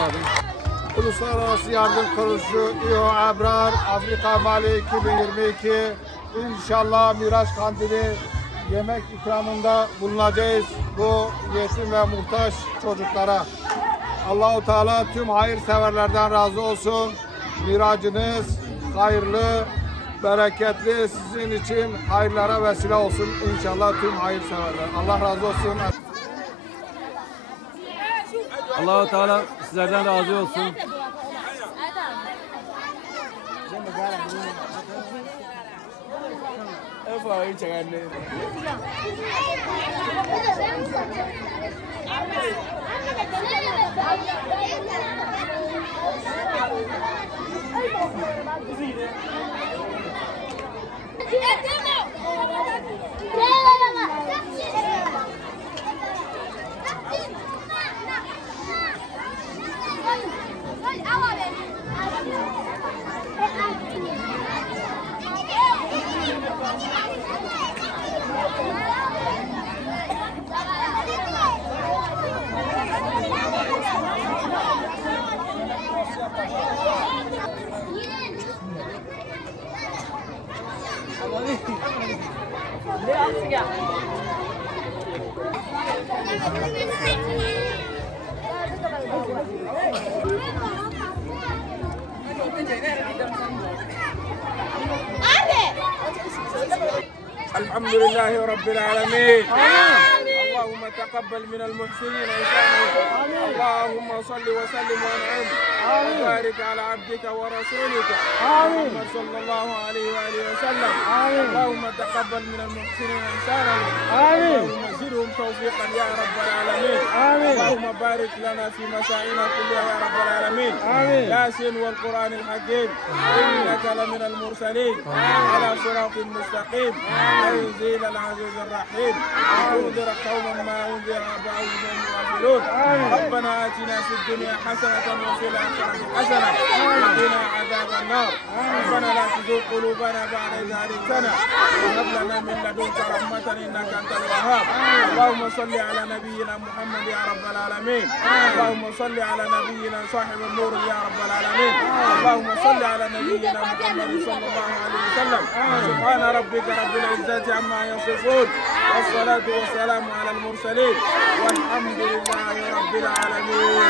anlamadım. Uluslararası Yardım Kuruluşu İO Abrar Afrika Mali 2022 İnşallah Miraç Kandili yemek ikramında bulunacağız bu yetim ve muhtaç çocuklara. Allah-u Teala tüm hayırseverlerden razı olsun. Miracınız hayırlı, bereketli, sizin için hayırlara vesile olsun inşallah tüm hayırseverler. Allah razı olsun. Allah-u Teala sizlerden razı olsun. الحمد لله رب العالمين. اللهم تقبل من المحسنين إحسانهم. اللهم صل وسلم وانعم وبارك على عبدك ورسولك محمد صلى الله عليه وآله وسلم. اللهم تقبل من المحسنين إحسانهم. اللهم زدهم توفيقا يا رب العالمين. اللهم بارك لنا في مسائنا كلها يا رب العالمين. ياسين والقرآن الحكيم إنك لمن المرسلين على صراط مستقيم. تنزيل العزيز الرحيم انذر قوما ما انذر آباؤهم وهم غافلون. ربنا آتنا في الدنيا حسنة وفي الآخرة حسنة وقنا عذاب النار. ربنا لا تزغ قلوبنا بعد إذ هديتنا وهب لنا من لدنك رحمة إنك أنت الوهاب. اللهم صل على نبينا محمد يا رب العالمين. اللهم صل على نبينا صاحب النور يا رب العالمين. اللهم صل على نبينا محمد صلى الله عليه وسلم. سبحان ربك رب العزة عما يصفون والصلاة والسلام على المرسلين والحمد لله رب العالمين.